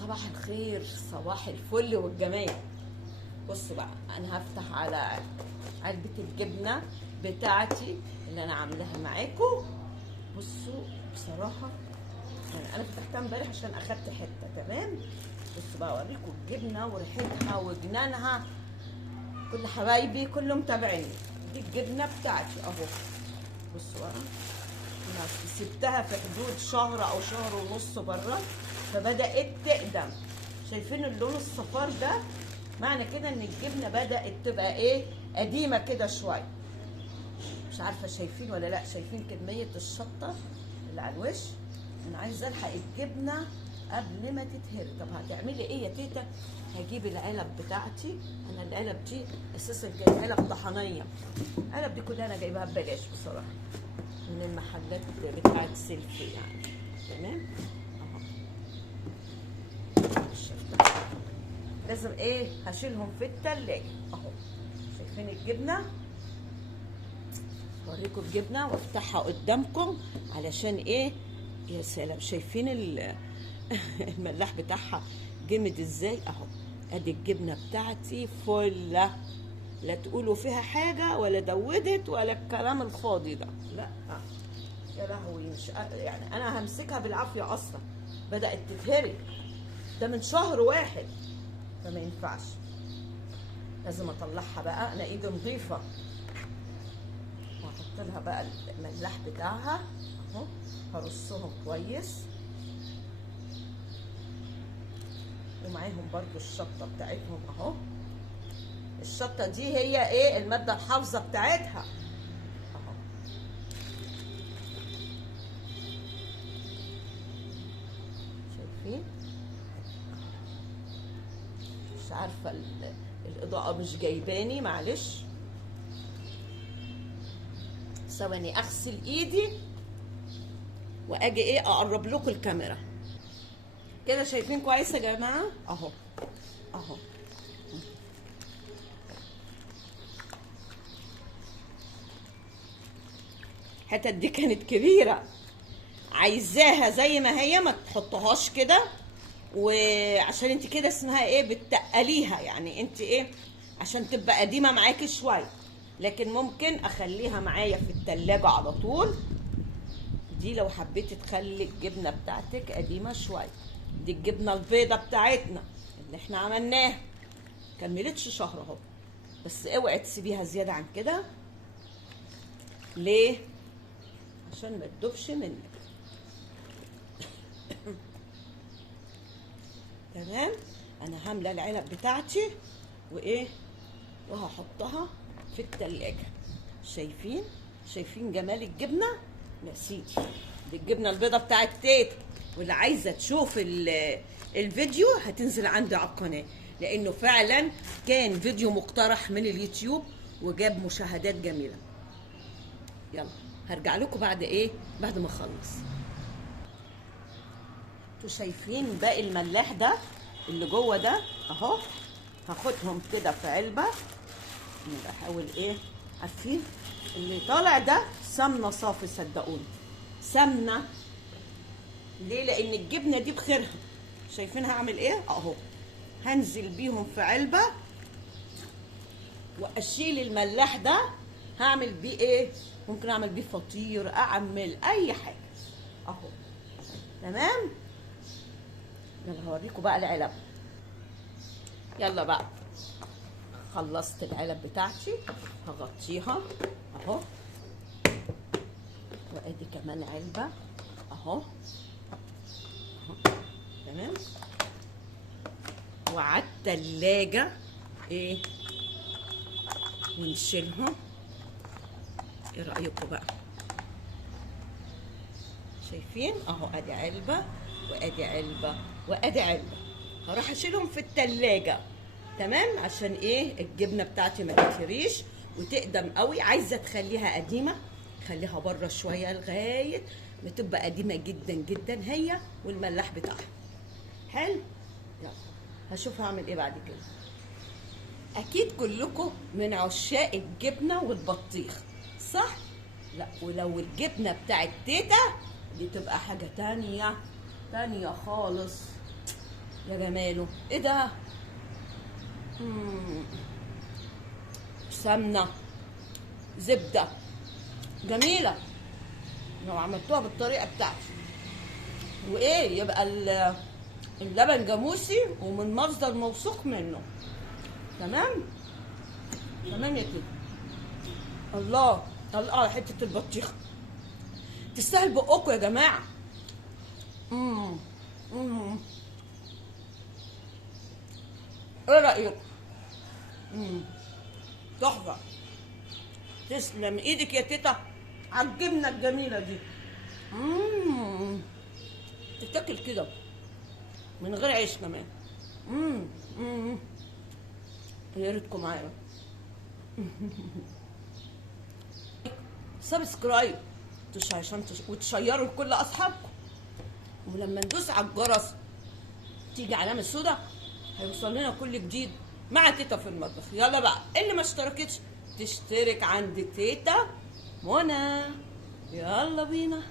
صباح الخير، صباح الفل والجمال. بصوا بقى، انا هفتح على علبة الجبنة بتاعتي اللي انا عاملاها معاكم. بصوا بصراحة انا فتحتها امبارح عشان اخدت حتة. تمام، بصوا بقى اوريكم الجبنة وريحتها وجنانها. كل حبايبي كلهم متابعيني. دي الجبنة بتاعتي اهو. بصوا بقى، انا سبتها في حدود شهر او شهر ونص بره، فبدأت تقدم. شايفين اللون الصفار ده؟ معنى كده ان الجبنه بدأت تبقى ايه، قديمه كده شويه. مش عارفه شايفين ولا لا؟ شايفين كميه الشطه اللي على الوش؟ انا عايزه الحق الجبنه قبل ما تتهري. طب هتعملي ايه يا تيتا؟ هجيب العلب بتاعتي. انا العلب دي اساسا جايبه علب طحنيه. العلب دي كلها انا جايبها ببلاش بصراحه من المحلات بتاعت سيلفي يعني. تمام، لازم ايه، هشيلهم في التلاجة اهو. شايفين الجبنه؟ اوريكم الجبنه وافتحها قدامكم علشان ايه. يا سلام، شايفين الملاح بتاعها جمد ازاي اهو. ادي الجبنه بتاعتي فله، لا تقولوا فيها حاجه ولا دودت ولا الكلام الفاضي ده، لا. يا لهوي، مش يعني انا همسكها بالعافيه اصلا. بدات تتهري، ده من شهر واحد، فما ينفعش. لازم اطلعها بقى، انا ايدي نظيفه. واحط لها بقى الملاح بتاعها اهو. هرصهم كويس، ومعاهم برضو الشطه بتاعتهم اهو. الشطه دي هي ايه، الماده الحافظه بتاعتها اهو. شايفين؟ مش عارفه الاضاءه مش جايباني، معلش. ثواني اغسل ايدي واجي ايه اقرب لكم الكاميرا كده. شايفين كويس يا جماعه اهو اهو. الحتت دي كانت كبيره، عايزاها زي ما هي، ما تحطهاش كده. وعشان انت كده اسمها ايه، بتقليها يعني. انت ايه، عشان تبقى قديمه معاكي شويه. لكن ممكن اخليها معايا في التلاجة على طول. دي لو حبيتي تخلي الجبنه بتاعتك قديمه شويه. دي الجبنه البيضه بتاعتنا اللي احنا عملناها، كملتش شهر اهو. بس اوعي تسيبيها زياده عن كده. ليه؟ عشان ما تدوبش منك. تمام، انا هامله العلب بتاعتي وايه، وهحطها في التلاجة. شايفين؟ شايفين جمال الجبنه؟ يا سيدي، دي الجبنه البيضه بتاعت تيتا. واللي عايزه تشوف الفيديو هتنزل عندي على القناه، لانه فعلا كان فيديو مقترح من اليوتيوب وجاب مشاهدات جميله. يلا هرجع لكم بعد ايه، بعد ما اخلص. انتوا شايفين باقي الملاح ده اللي جوه ده اهو. هاخدهم كده في علبه. انا بحاول ايه، عارفين اللي طالع ده سمنه صافي، صدقوني سمنه. ليه؟ لان الجبنه دي بخيرها. شايفين هعمل ايه اهو. هنزل بيهم في علبه واشيل الملاح ده. هعمل بيه ايه، ممكن اعمل بيه فطير، اعمل اي حاجه اهو. تمام، يلا هوريكم بقى العلب. يلا بقى، خلصت العلب بتاعتي، هغطيها اهو. وادي كمان علبه اهو. تمام، وعلى التلاجة ايه، ونشيلهم. ايه رأيكم بقى؟ شايفين اهو، ادي علبة وادي علبة وادي علبة. هروح اشيلهم في التلاجة. تمام، عشان ايه، الجبنة بتاعتي ما تتهريش وتقدم قوي. عايزة تخليها قديمة، خليها بره شوية لغاية ما تبقى قديمة جدا جدا، هي والملاح بتاعها. حلو، يلا هشوف هعمل ايه بعد كده. اكيد كلكم من عشاق الجبنه والبطيخ، صح؟ لا، ولو الجبنه بتاعت تيتا دي تبقى حاجه تانية خالص. يا جماله، ايه ده؟ سمنه، زبده، جميله لو عملتوها بالطريقه بتاعتي. وايه يبقى اللبن جاموسي ومن مصدر موثوق منه. تمام تمام يا كده. الله الله على حته البطيخه، تستاهل بقكم يا جماعه. امم ايه رايكم؟ تحفه. تسلم ايدك يا تيتا على الجبنه الجميله دي. تتاكل كده من غير عيش كمان. يا ريتكم معايا. سبسكرايب عشان وتشيروا لكل اصحابكم، ولما ندوس على الجرس تيجي علامه سودا هيوصل لنا كل جديد مع تيتا في المطبخ. يلا بقى اللي ما اشتركتش تشترك عند تيتا منى. يلا بينا.